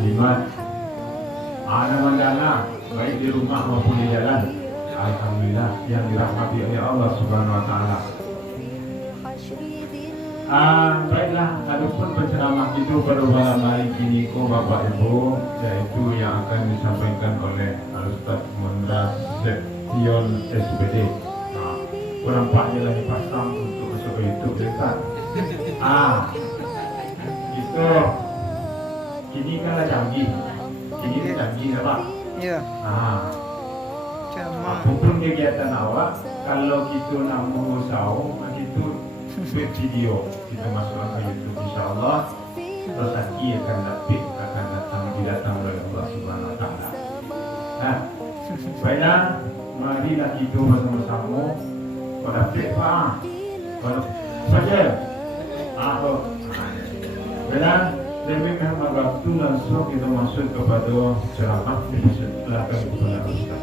muslimat. Ada mandana baik di rumah maupun di jalan. Alhamdulillah yang dirahmati oleh Allah Subhanahu wa taala. Baiklah, adapun penceramah itu pada malam hari ini Bapak Ibu, yaitu yang akan disampaikan oleh Al-Ustaz Mondra Seption SPD. Nampaknya lagi pasang untuk masuk ke YouTube dekat. Itu kini kan lah canggih. Kini kan canggih ya Pak? Iya. Apapun kegiatan awak, kalau kita nak mengusahakan, kita buat video, kita masukkan ke YouTube insyaAllah. Rezeki akan datang didatang oleh Allah Subhanahu Wa Taala. Nah, baiklah, marilah kita bersama-sama pada fikah, pada saja. Baiklah, demi menghemat waktu langsung kita masuk kepada ceramah yang diserahkan kepada Ustaz.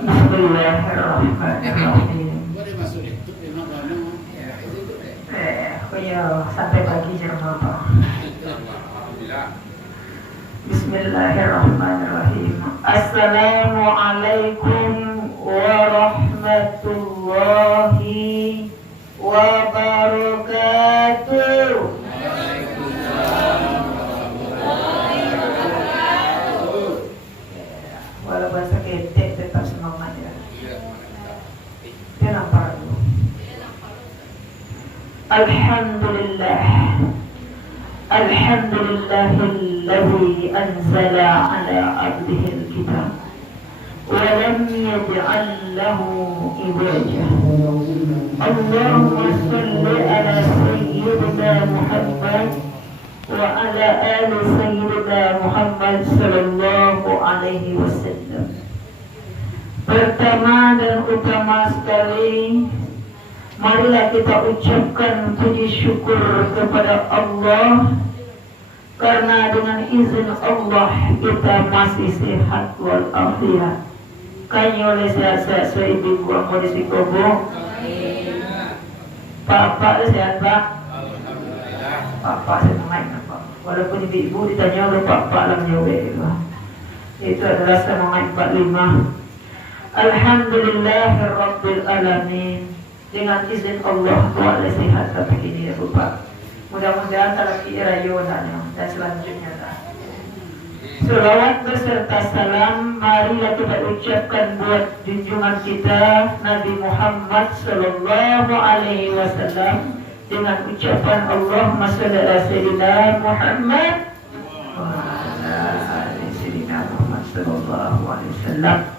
Bismillahirrahmanirrahim. Sampai pagi jangan lupa. Bismillahirrahmanirrahim. Assalamualaikum warahmatullahi wabarakatuh. Walaupun sakit tetap semangat ya. Dia nampak dulu. Alhamdulillah. Alhamdulillahilladzi anzala ala abdihil kitab wa lam yaj'al lahu iwaja. Allahumma salli ala sayyidina Muhammad wa ala ali sayyidina Muhammad sallallahu alaihi wasallam. Pertama dan utama sekali, marilah kita ucapkan puji syukur kepada Allah karena dengan izin Allah kita masih sehat walafiat. Kanyo le sehat-sehat so ibu buang kondisi kobo. Bapak sehat Pak? Bapak semangat Pak. Walaupun ibu ditanya oleh Bapak dalam jawab itu adalah semangat 45. Alhamdulillahirabbil alamin. Dengan izin Allah boleh sehat sampai ini ya Bapak. Mudah-mudahan talaki rayonannya dan selanjutnya lah. Selawat beserta salam marilah kita ucapkan buat junjungan kita Nabi Muhammad sallallahu alaihi wasallam dengan ucapan Allahumma shalli ala sayyidina Muhammad wa ala ali sayyidina Muhammad sallallahu alaihi wasallam.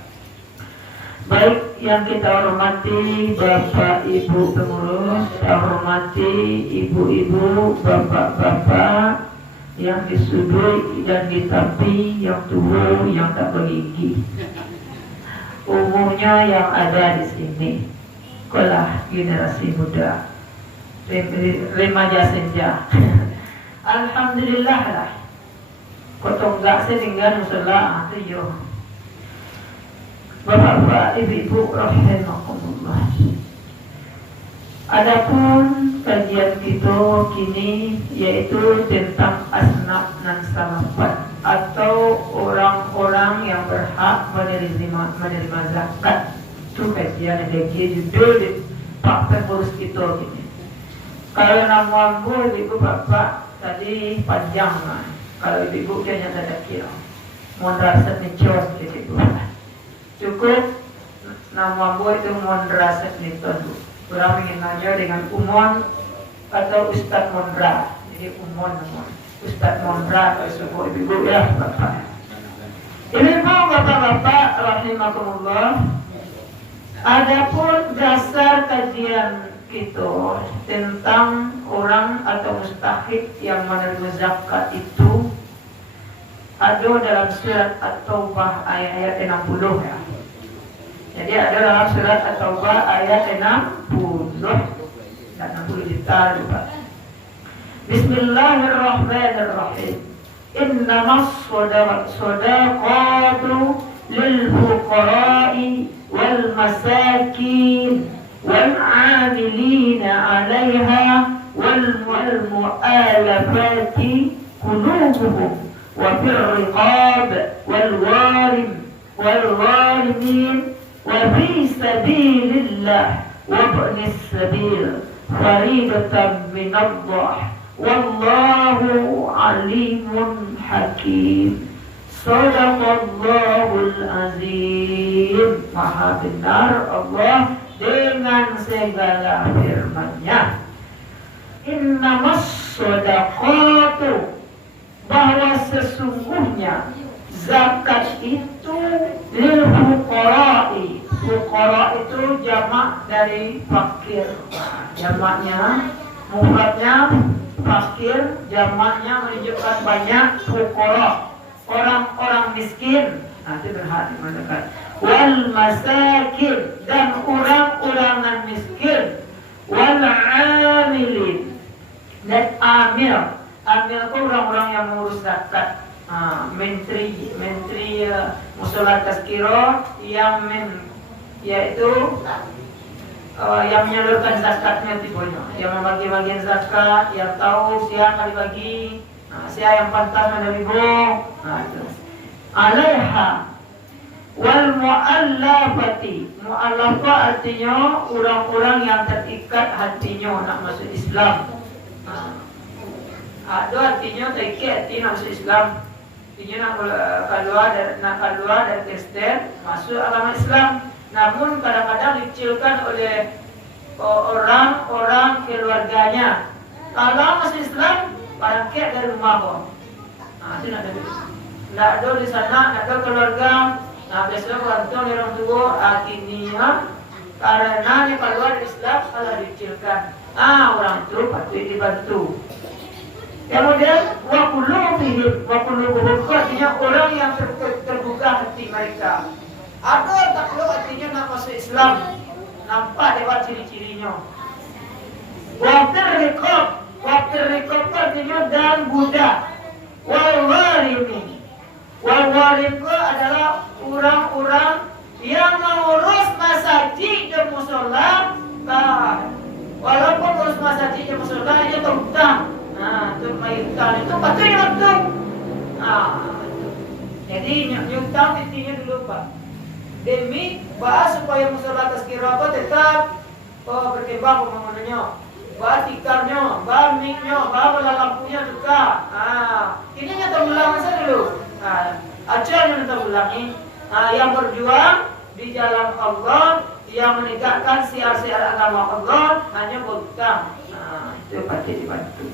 Baik yang kita hormati Bapak Ibu pengurus, kita hormati ibu-ibu, bapak-bapak yang disudui dan ditapi, yang tua, yang tak bergigi. Umumnya yang ada di sini, sekolah generasi muda, remaja senja. Alhamdulillah lah. Kotong gak setinggal musola itu yo. Bapak-bapak, ibu-ibu rahimakumullah. Adapun kajian kita kini yaitu tentang asnaf dan salafat atau orang-orang yang berhak menerima zakat. Itu kajian yang judul di Pak Pengurus kita kini. Kalau nama ambu ibu bapak tadi panjang lah. Kalau ibu dia yang ada kira. Mohon rasa mencos ibu. Cukup nama buah itu Mondra Setniton. Orang ingin nanya dengan Umon atau Ustadz Mondra. Jadi Umon Ustadz Mondra atau sebuah ibu ya bapak. Ini mau bapak-bapak rahimakumullah. Adapun dasar kajian kita tentang orang atau mustahik yang menerima zakat itu ada dalam surat At-Taubah ayat 60 ya. Jadi ada dalam surat At-Taubah ayat 60 dan 60 ditaruh. Bismillahirrahmanirrahim. innamas shadaqatu lil fuqara'i wal masakin wal 'amilina 'alaiha wal mu'alafati qulubuhum wa fir riqab wal gharimin wa fi sabilillah wa ibnis sabil faridatan min Allah wallahu alimun hakim. Sadaqallahul azim. Maha benar Allah dengan segala firman-Nya. Innamas shadaqatu, bahwa sesungguhnya zakat itu lil fuqara'i. Fuqara itu jamak dari fakir. Jamaknya, mufradnya fakir, jamaknya menunjukkan banyak. Fuqara, orang-orang miskin. Nanti berhati mendekat. Wal masakin, dan orang-orangan miskin. Wal amilin, dan amil. Amil itu orang-orang yang mengurus zakat. Menteri musola tazkiro yang yaitu yang menyalurkan zakatnya tipenya, yang membagi-bagian zakat, yang tahu siapa dibagi, siapa yang pantas menerima. Alaiha wal mu'allafati. Mu'allafah artinya orang-orang yang terikat hatinya nak masuk Islam. Ada artinya terikat hati nak masuk Islam. Artinya nak keluar dari Kristen masuk agama Islam. Namun kadang-kadang dicilkan oleh orang-orang keluarganya. Kalau masuk Islam, parangkit dari rumah. Itu nak ada. Nak ada di sana, nak ada keluarga. Biasanya bantuan orang tua akhirnya karena dia keluar dari Islam salah dicilkan. Orang itu patut dibantu. Kemudian wakulubuhum, artinya orang yang terbuka hati mereka. Ada tak perlu artinya nak masuk Islam, nampak lewat ciri-cirinya. Waktu rikop artinya dan budak. Wal-warimi adalah orang-orang yang mengurus masjid dan musola. Walaupun urus masjid dan musola itu terhutang. Untuk mayutkan itu patut dibantu. Jadi nyutang intinya dulu Pak. Demi bahas supaya musola tazkirah tetap berkembang pembangunannya. Bah tikarnya, bah miknya, bah bola lampunya juga. Ini nyata ulang saja dulu. Acaranya nyata ulangi. Yang berjuang di jalan Allah, yang menegakkan siar-siar agama Allah hanya berhutang. Itu pasti dibantu.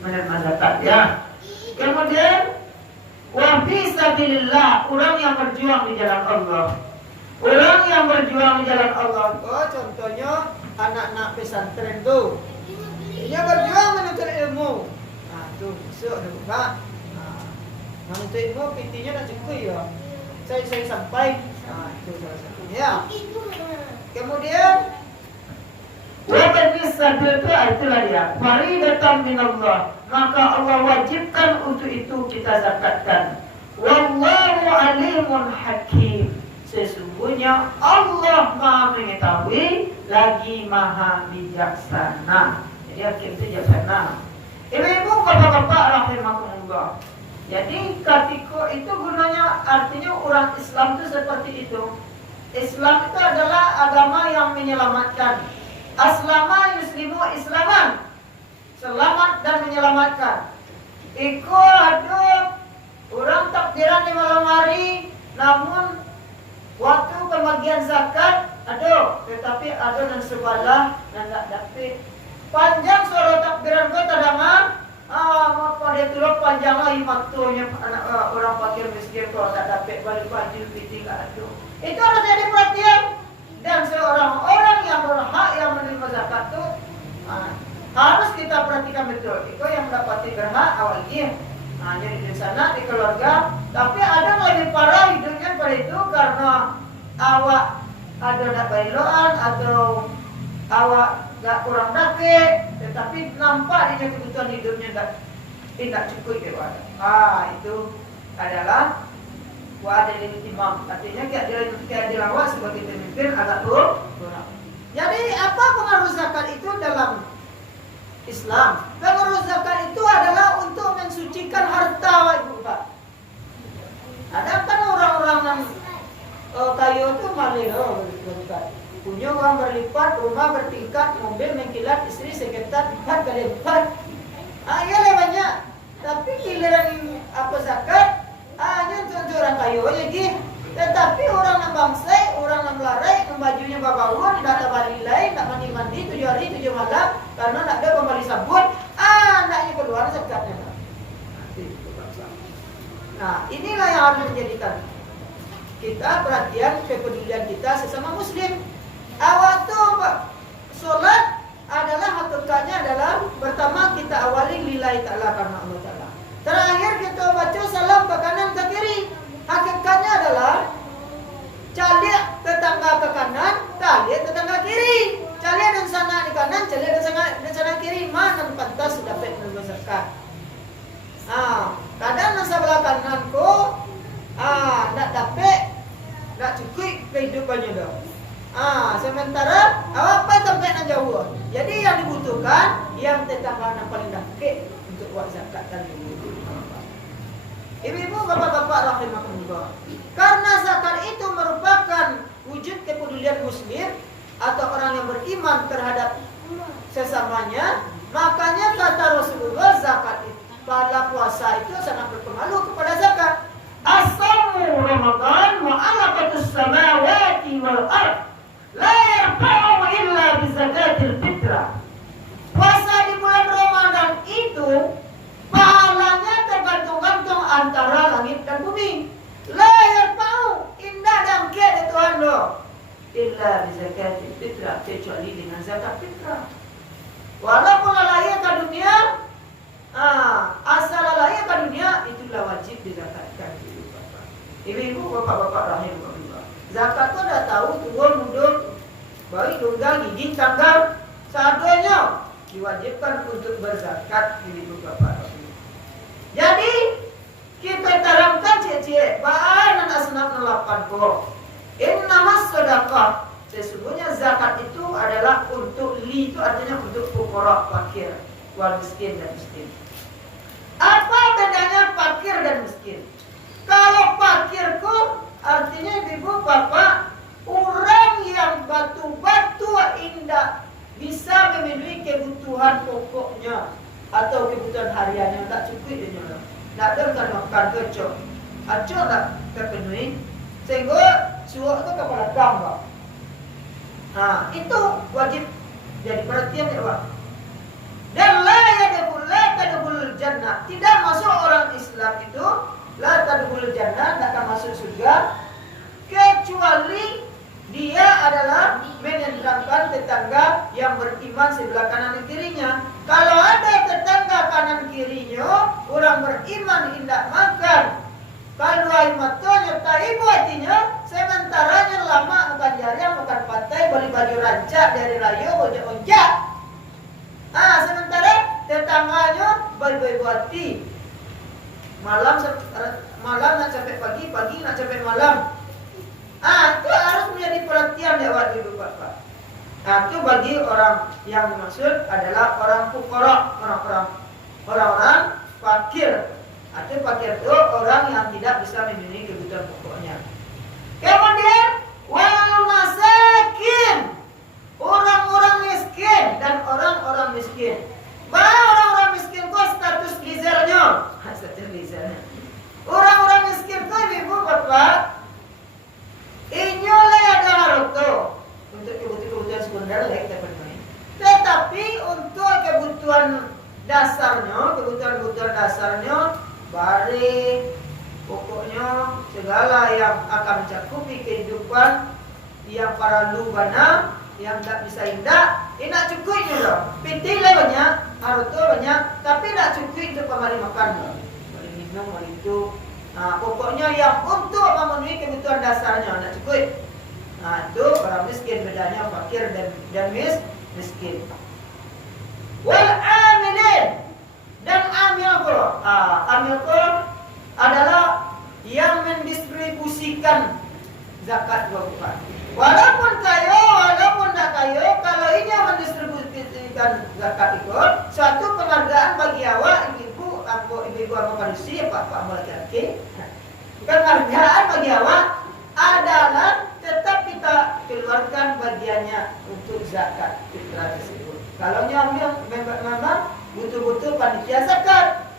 Menerima zakat ya. Kemudian wa fi sabilillah, orang yang berjuang di jalan Allah. Orang yang berjuang di jalan Allah. Contohnya anak-anak pesantren tuh. Dia berjuang menuntut ilmu. Tuh besok ada buka. Menuntut ilmu pintinya dah cukup ya. Saya sampai. Itu salah satunya. Kemudian wabnis sabil itu itulah dia. Faridatan minallah. Maka Allah wajibkan untuk itu kita zakatkan. Wallahu alimun hakim. Sesungguhnya Allah Maha mengetahui lagi Maha bijaksana. Jadi hakim itu bijaksana. Ibu-ibu, bapak-bapak rahimakumullah. Jadi ketika itu gunanya artinya orang Islam itu seperti itu. Islam itu adalah agama yang menyelamatkan. Aslama yuslimu islaman. Selamat dan menyelamatkan. Iko ada orang takbiran di malam hari, namun waktu pembagian zakat ada, tetapi ada dan sebelah dan tak dapat. Panjang suara takbiran kau terdengar, maka dia turut panjang lagi waktunya anak orang fakir miskin kau tak dapat balik baju piti tak ada. Itu harus jadi perhatian. Dan seorang orang yang berhak yang menerima zakat itu harus kita perhatikan betul. Itu yang mendapati berhak awalnya. Jadi di sana di keluarga, tapi ada yang lebih parah hidupnya pada itu karena awak ada nak bailoan atau awak gak kurang dake, tetapi nampak dia kebutuhan hidupnya tak tidak cukup ya Pak. Itu adalah wa'adil imam. Artinya keadilan awak sebagai pemimpin agak kurang. Jadi apa pengaruh zakat itu dalam Islam? Pengaruh zakat itu adalah untuk mensucikan harta Ibu Pak. Ada kan orang-orang yang kayu itu malih punya uang berlipat, rumah bertingkat, mobil mengkilat, istri sekitar 4 kali 4. Ya banyak. Tapi giliran apa zakat, hanya untuk orang kayu aja gitu. Tetapi orang yang bangsai, orang yang melarai, bajunya babawon, tidak tabalilai, tidak mandi-mandi 7 hari 7 malam, karena tidak ada kembali sabun, anaknya keluar zakatnya. Nah, inilah yang harus menjadikan kita perhatian, kepedulian kita sesama muslim. Waktu sholat adalah hakikatnya adalah pertama kita awali lillahi ta'ala karena Allah Ta'ala. Terakhir kita baca salam ke kanan ke kiri. Hakikatnya adalah calik tetangga ke kanan, calik tetangga kiri. Calik dan sana di kanan, calik dan sana kiri. Mana pantas dapat menerima zakat. Kadang yang sebelah kananku tidak dapat, tidak cukup kehidupannya dah. Sementara apa sampai nan jauh. Jadi yang dibutuhkan yang tetangga yang paling dekat untuk buat zakat tadi. Ibu-ibu, bapak-bapak rahimakumullah. Karena zakat itu merupakan wujud kepedulian muslim atau orang yang beriman terhadap sesamanya, makanya kata Rasulullah zakat itu pada puasa itu sangat berpengaruh kepada zakat. As-sawmu Ramadan ma'alaqatus samawati wal ard la yarfa'u illa bi zakatil fitrah. Puasa di bulan Ramadan itu pahalanya tergantung-gantung antara langit dan bumi. La yarfa'u indah dan ke Tuhan lo illa bi zakatil fitrah, kecuali dengan zakat fitrah. Walaupun lahir ke dunia, asal lahir ke dunia itulah wajib dizakatkan. Ibu-ibu, bapak-bapak rahimahullah. Zakat itu dah tahu turun mundur, baik tunggal, gigi, tanggal, seadanya diwajibkan untuk berzakat. Ibu-ibu, bapak rahimahullah. Jadi kita terangkan cek-cek baik dan asnaf nelapan kok. Innamas sedekah. Sesungguhnya zakat itu adalah untuk itu artinya untuk fuqara, fakir, wal miskin dan miskin. Apa bedanya fakir dan miskin? Kalau fakirku artinya ibu bapak orang yang batu-batu indah bisa memenuhi kebutuhan pokoknya atau kebutuhan hariannya tak cukup dia. Tak ada kan makan kecok, acok tak terpenuhi sehingga suak itu kepala gambar. Itu wajib jadi perhatian ya Pak. Dan la tadkhulul jannah, tidak masuk orang Islam itu la tadkhulul jannah, tak akan masuk surga kecuali dia adalah menyenangkan tetangga yang beriman sebelah kanan dan kirinya. Kalau ada tetangga kanan kirinya orang beriman hendak makan, kalau matonya taibu hatinya, sementaranya lama makan jarang, makan pantai, beli baju rancak dari rayo, ojek-ojek. Sementara tetangganya baik-baik hati. Malam nak sampai pagi, pagi nak sampai malam. Itu harus menjadi perhatian ya ibu bapak. Itu bagi orang yang dimaksud adalah orang fuqara, orang-orang fakir. Itu fakir itu orang yang tidak bisa memenuhi kebutuhan pokoknya. Kemudian wal masakin, orang-orang miskin dan orang-orang miskin. Bahwa orang-orang miskin itu status lizernya. Status lizernya. Orang-orang miskin itu ibu bapak, inyolah ada harta untuk kebutuhan sekunder lah kita penuhi. Tetapi untuk kebutuhan dasarnya, bare, pokoknya segala yang akan mencakupi kehidupan yang para lubana, yang tak bisa indah, tidak cukupnya loh. Pintilnya banyak, harta banyak, tapi tidak cukup untuk pemberi makan loh. Beri minum, beri itu. Pokoknya yang untuk memenuhi kebutuhan dasarnya tidak cukup. Itu orang miskin, bedanya fakir dan miskin. Wal amilin, dan amil amil itu adalah yang mendistribusikan zakat bukan. Walaupun tak kayo, kalau ini yang mendistribusikan zakat itu suatu penghargaan bagi awak ibu apa manusia pak laki-laki. Penghargaan bagi awak adalah tetap kita keluarkan bagiannya untuk zakat fitrah tersebut. Kalau nyambil memang betul-betul panitia zakat.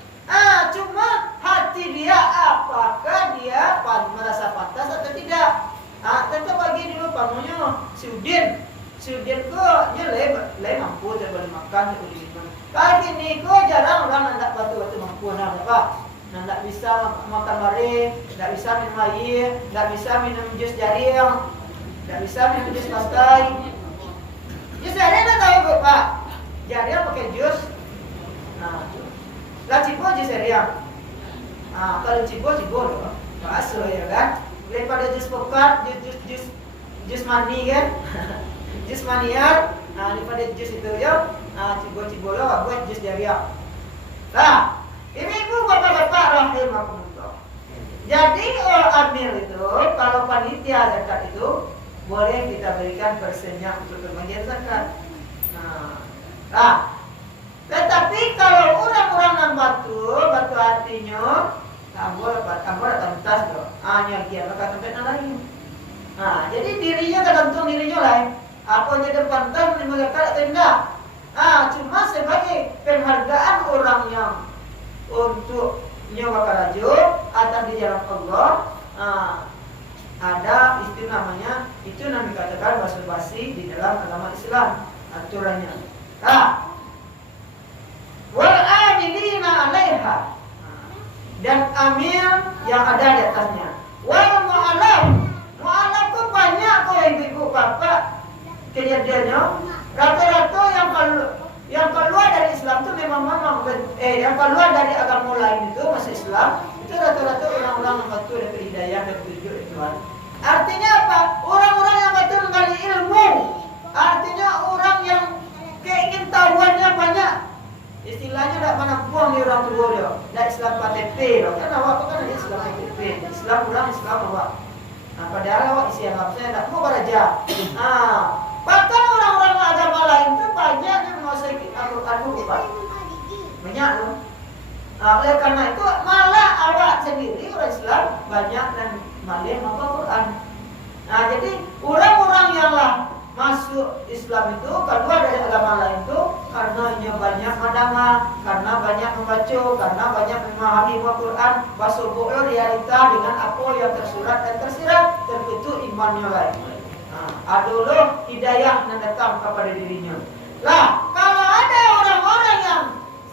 Cuma hati dia apakah dia merasa pantas atau tidak. Tentu bagi dulu pamunya si Udin kok dia le mampu boleh makan boleh minum. Kali ini kok jarang orang nak batu mampu nak apa. Nak bisa makan mari, nak bisa minum air, nak bisa minum jus jaring, nak bisa minum jus pastai. Jus jaring nak tahu Pak? Jaring pakai jus. Lah cibo jus jaring. Kalau cibo loh. Bakso ya kan? Daripada jus pokat, jus mani kan? Jus maniar, daripada jus itu ya, cibo lo buat jus jaring. Nah, ini ibu bapak-bapak rahimahumullah. Jadi amil itu kalau panitia zakat itu boleh kita berikan persennya untuk pembagian zakat. Tetapi kalau orang-orang yang batu artinya tambah tas loh. Hanya dia bakal tempat lain. Jadi dirinya tergantung dirinya lain. Apa jadi pantas menerima zakat atau tidak? Cuma sebagai penghargaan orang yang untuk nyawa karajo atas di jalan Allah, ada istilah namanya itu dikatakan basa-basi di dalam agama Islam aturannya. Wal amilina 'alaiha, dan amil yang ada di atasnya. Wal mu'alaf itu banyak kok ibu-ibu bapak kejadiannya. Rata-rata yang keluar dari Islam itu memang yang keluar dari agama lain itu masuk Islam itu rata-rata orang-orang yang betul dan hidayah dan tujuh Tuhan. Artinya apa? Orang-orang yang betul menggali ilmu. Artinya orang yang keingintahuannya banyak. Istilahnya tak mana buang di orang tua dia. Tak Islam KTP loh. Kan awak kan ada Islam KTP. Islam awak. Padahal awak isi agama saya tak mau beraja. Bahkan orang-orang agama lain itu banyak yang menguasai Al-Quran bukan? Banyak loh. Oleh karena itu malah awak sendiri orang Islam banyak dan malah menghafal Quran. Jadi orang-orang yang lah masuk Islam itu keluar dari agama lain itu karena banyak mendengar, karena banyak membaca, karena banyak memahami Al-Quran, basuh realita dengan apa yang tersurat dan tersirat, tentu imannya lain. Adalah hidayah yang datang kepada dirinya. Lah, kalau ada orang-orang yang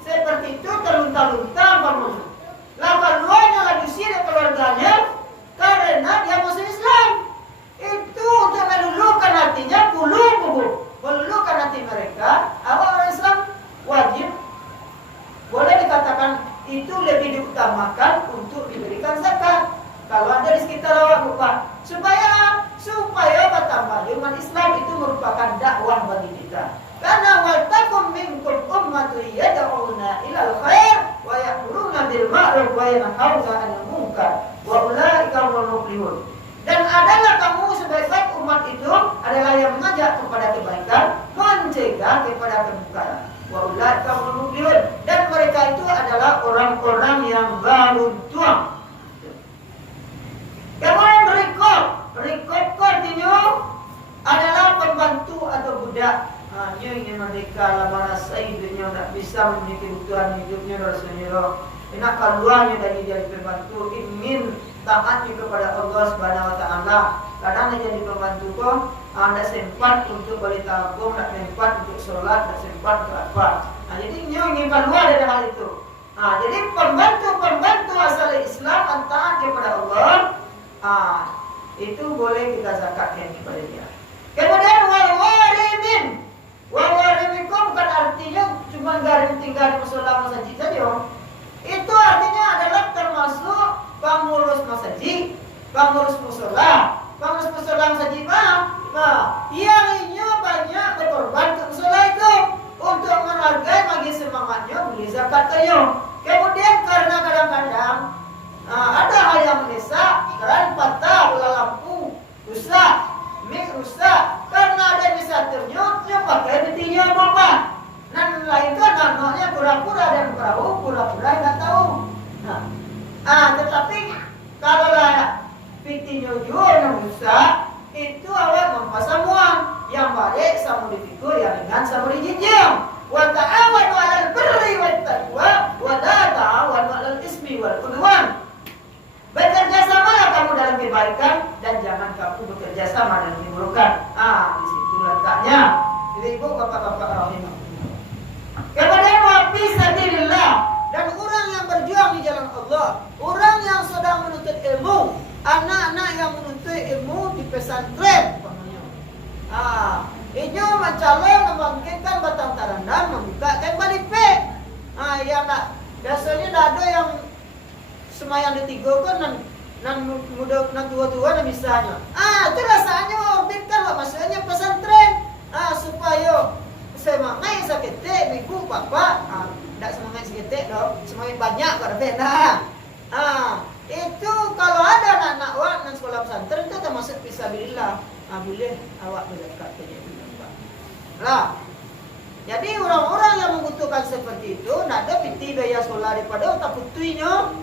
seperti itu terlunta-lunta bermusuh. Lah keluarnya lagi diusir keluarganya karena dia musuh Islam. Itu untuk meluluhkan hatinya, meluluhkan hati mereka. Orang Islam wajib boleh dikatakan itu lebih diutamakan untuk diberikan zakat. Kalau ada di sekitar awak bukan supaya bertambah iman Islam itu merupakan dakwah bagi kita. Karena waltakum minkum ummatun yad'una ilal khair wa ya'muruna bil ma'ruf wa yanhauna 'anil munkar wa ulaika humul muflihun. Dan adalah kamu sebaik-baik umat itu adalah yang mengajak kepada kebaikan, mencegah kepada kemungkaran. Wa ulaika humul muflihun. Dan mereka itu adalah orang-orang yang beruntung. Kemudian Rikop artinya adalah pembantu atau budak. Dia ingin merdeka, merasa hidupnya tak bisa memiliki kebutuhan hidupnya rasanya. Enak keluarnya dari jadi pembantu, ingin taat kepada Allah Subhanahu Wa Taala. Kadang jadi pembantu kok, anda sempat untuk beli tabung, tak sempat untuk sholat, tak sempat untuk apa. Jadi dia ingin keluar dari hal itu. Jadi pembantu asal Islam taat kepada Allah. Itu boleh kita zakatkan kepada dia. Kemudian wal-warimin itu bukan artinya cuma garing tinggal di musola masjid saja. Itu artinya adalah termasuk pengurus masjid, pengurus musola masjid. Yang ini banyak berkorban untuk musola itu untuk menghargai bagi semangatnya beli zakat kayu. Kemudian dunia berubah. Nan lain kan anaknya pura-pura dan perahu, pura-pura nggak tahu. Tetapi kalau lah pitinya juga rusak, itu awak mempasamuan yang balik sama dipikul, yang ringan sama dijinjing. Wa ta'awanu 'alal birri wat taqwa wa la ta'awanu 'alal ismi wal 'udwan. Bekerja samalah kamu dalam kebaikan dan jangan kamu bekerja sama dalam keburukan. Di situ letaknya. Ibu bapak-bapak rahimahullah. Kemudian wa fi sabilillah, dan orang yang berjuang di jalan Allah, orang yang sedang menuntut ilmu, anak-anak yang menuntut ilmu di pesantren. Ini mencalon membangkitkan batang tarandam, membukakan balipek. Yang nak biasanya ada yang semayang di tiga kan nan muda nan tua-tua nan misalnya. Itu rasanya orbitkan lah maksudnya pesantren. Supaya semangat seketik ibu bapak, tidak semangat seketik dong, semangat banyak pada beda. Itu kalau ada anak-anak awak nan sekolah pesantren itu termasuk fisabilillah. Boleh awak berzakat ke dia. Lah. Jadi orang-orang yang membutuhkan seperti itu, nak ada piti biaya sekolah daripada otak putuinya.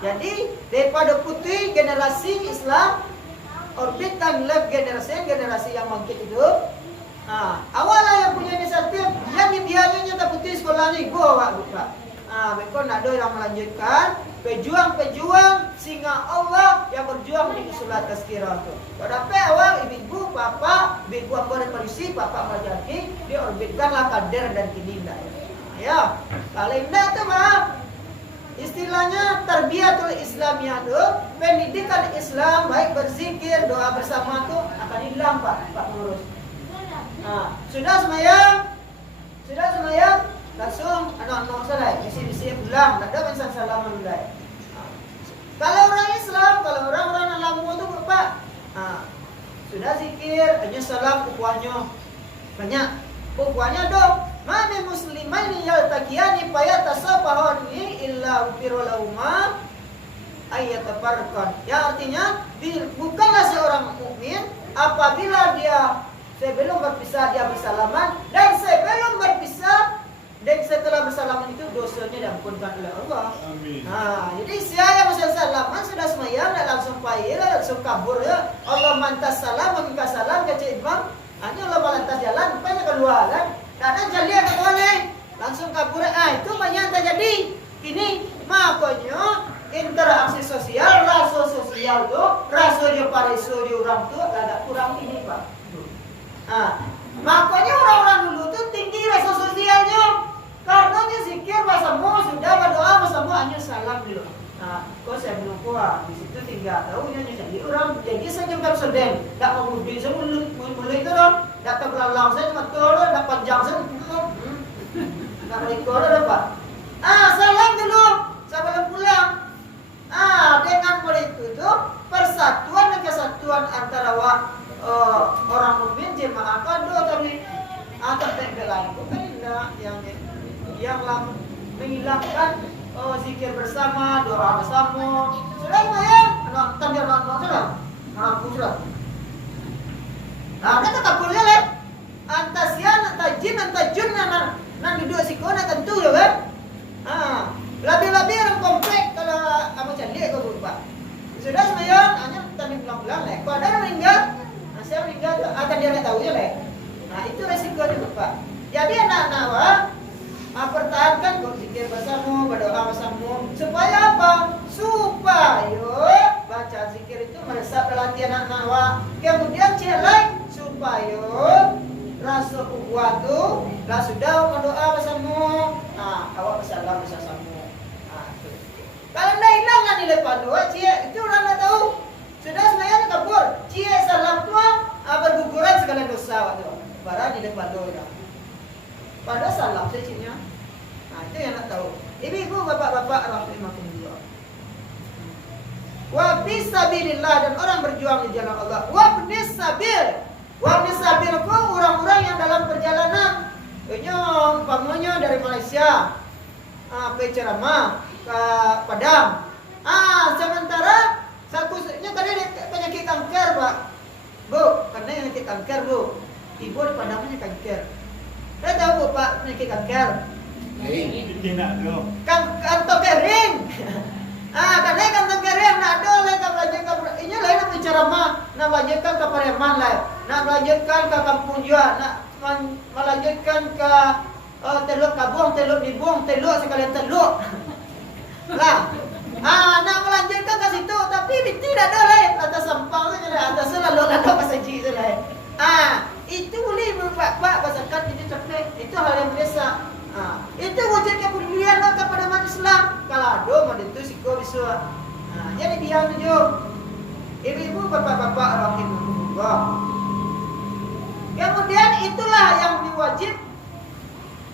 Jadi daripada putih generasi Islam orbitkan left generasi yang bangkit itu. Awalnya yang punya inisiatif, yang biayanya tak putih sekolah ni, go awak buka. Mereka nak ada yang melanjutkan pejuang-pejuang singa Allah yang berjuang di usulat tazkirah tu. Pada awal ibu bapak, ibu anggota polisi, bapak majaki, diorbitkanlah kader dan kininda. Ya, kalau indah tu mah istilahnya tarbiyatul islamiyah tu, pendidikan Islam baik berzikir, doa bersama tu akan hilang Pak Ngurus. Sudah semayang, langsung anak-anak selesai, misi-misi pulang, tak ada mensan salaman mulai. Kalau orang Islam, kalau orang-orang alamu tu Pak, sudah zikir, hanya salam pukuannya banyak, pukuannya dong. Mami muslimaini yaltaqiyani fayatasabahani illa ufirulahuma ayyatafarqan. Yang artinya bukanlah seorang mukmin apabila dia sebelum berpisah dia bersalaman, dan sebelum berpisah dan setelah bersalaman itu dosanya diampunkan oleh Allah. Amin. Jadi siapa yang bersalaman sudah semayang dan langsung pahil, langsung kabur ya. Allah mantas salam, meminta salam ke imam. Hanya Allah melantas jalan, rupanya keluar kan. Karena jalan tak boleh, langsung kabur. Itu banyak terjadi. Ini makanya interaksi sosial, rasa sosial tu, rasa dia pariso dia orang tu agak kurang ini Pak. Makanya orang-orang dulu tu tinggi rasa sosialnya. Karena dia zikir bersama, sudah berdoa bersama, hanya salam dulu. Kau saya belum kuat, di situ tinggal tahu dia jadi orang, jadi saya jengkap sedang, tak mau mobil saya mulai itu dong, tak terlalang saya cuma turun, tak panjang saya, tak berikut dapat. Salam dulu, sebelum pulang. Dengan begitu tu persatuan dan kesatuan antara orang mukmin jemaah kan dua kali tertempel lain itu kan yang menghilangkan zikir bersama, doa bersama. Sudah ya, nonton dia nonton sudah, nonton sudah. Kita tak boleh lah. Antasian, antajin, antajun, nan duduk sikona tentu ya kan. Lebih-lebih orang komplek kalau kamu cantik kau lupa. Sudah semayang, hanya tadi pulang-pulang lah. Kalau ada yang meninggal, saya meninggal tu akan dia nak tahu je lah. Itu resiko juga Pak. Jadi anak-anak pertahankan kau zikir bersama, berdoa bersama. Supaya apa? Supaya baca zikir itu meresap dalam hati anak-anak. Kemudian celai supaya rasa ukhuwah tu lah sudah berdoa bersama. Awak bersalam bersama. Kalau dah hilang lah nilai padu, itu orang dah tahu. Sudah semayang kabur. Salam tu berguguran segala dosa waktu. Barang nilai padu dah. Pada salam secinya. Itu yang nak tahu. Ibu-ibu, bapak-bapak, rahimahumullah. Wa fisabilillah, dan orang berjuang di jalan Allah. Wa bisabil. Wa bisabil ku orang-orang yang dalam perjalanan. Ini umpamanya dari Malaysia. Pergi ceramah ke Padang. Sementara satunya tadi penyakit kanker Pak. Bu, karena penyakit kanker Bu. ibu dipandangnya kanker. Saya tahu Pak penyakit kanker. Kantong kering. Karena kantong kering nak ada lah nak melanjutkan. Ini lain nak bicara mah, nak melanjutkan ke Pariaman lah, nak melanjutkan ke Kampung Jua, nak melanjutkan ke Teluk Kabung, Teluk Nibung, Teluk sekalian Teluk. Lah. Nak melanjutkan ke situ, tapi tidak ada lah atas sampang saja lah, atas lalu pasaji saja lah. Itu boleh Pak pasakan itu capek, itu hal yang biasa. Itu wujud kepedulian kepada manusia Islam. Kalau ada mana itu siko bisa. Jadi biar tuju. Ibu-ibu, bapak-bapak rahimahullah. Kemudian itulah yang diwajib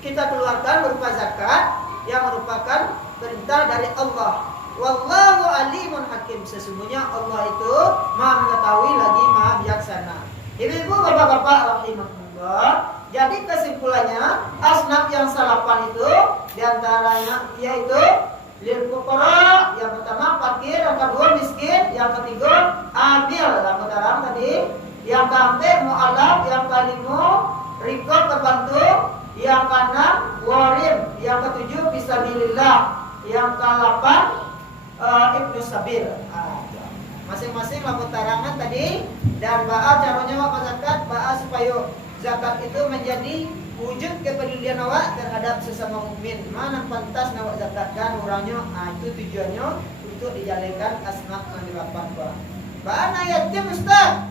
kita keluarkan berupa zakat yang merupakan perintah dari Allah. Wallahu alimun hakim. Sesungguhnya Allah itu Maha mengetahui lagi Maha bijaksana. Ibu-ibu, bapak-bapak rahimahullah. Jadi kesimpulannya asnaf yang salapan itu diantaranya yaitu lil fuqara, yang pertama fakir, yang kedua miskin, yang ketiga amil, yang pertama tadi, yang keempat mu'alaf, yang kelima rikab terbantu, yang keenam warim, yang ketujuh fisabilillah, yang kedelapan ibnu sabil. Masing-masing lampu tarangan tadi dan ba'a caranya apa zakat, ba'a supaya zakat itu menjadi wujud kepedulian awak terhadap sesama mukmin. Mana pantas awak zakatkan orangnya, itu tujuannya untuk dijalankan asnaf yang dilapan. Pak anak yatim Ustaz,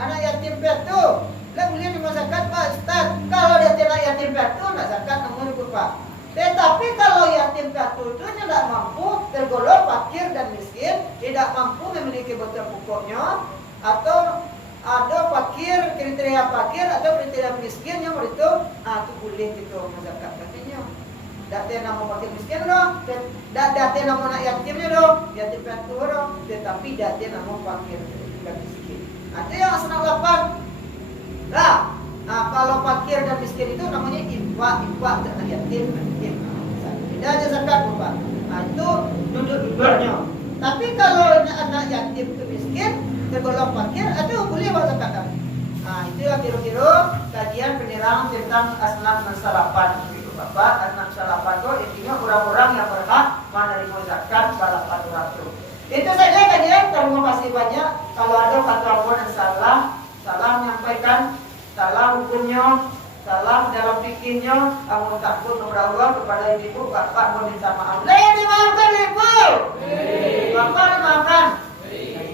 anak yatim piatu, lah boleh di zakat Pak Ustaz. Kalau dia tidak yatim piatu nak zakat namun ikut Pak. Tetapi kalau yatim piatu itu tidak mampu, tergolong fakir dan miskin, tidak mampu memiliki kebutuhan pokoknya, atau ada fakir, kriteria fakir atau kriteria miskin yang itu, itu boleh gitu zakat katanya. Date nama fakir miskin dong, date nama anak yatimnya dong, yatim piatu dong, tetapi date nama fakir dan miskin. Ada yang senang lapan. Nah, kalau fakir dan miskin itu namanya infak untuk anak yatim. Tidak ada zakat Bapak. Itu duduk-duduknya. Tapi kalau anak yatim itu miskin, tergolong fakir, aduh boleh buat zakatkan. Itu yang kira-kira kajian penerang tentang asnaf dan salapan itu Bapak. Asnaf salapan itu intinya orang-orang yang berhak menerima zakat salapan orang itu. Itu saja kajian. Terima kasih banyak. Kalau ada fatwa dan salah menyampaikan, salah hukumnya, salah dalam fikirnya, kamu takut kepada Allah, kepada ibu, bapak mau minta maaf. Dimaafkan ibu. Bapak dimaafkan.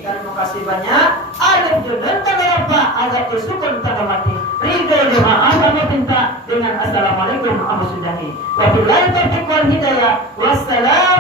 Terima kasih banyak. Alif junun tanpa azab sukun tanpa mati. Ridho jemaah kami minta dengan assalamualaikum warahmatullahi wabarakatuh. Wabillahi taufiq wal hidayah. Wassalam.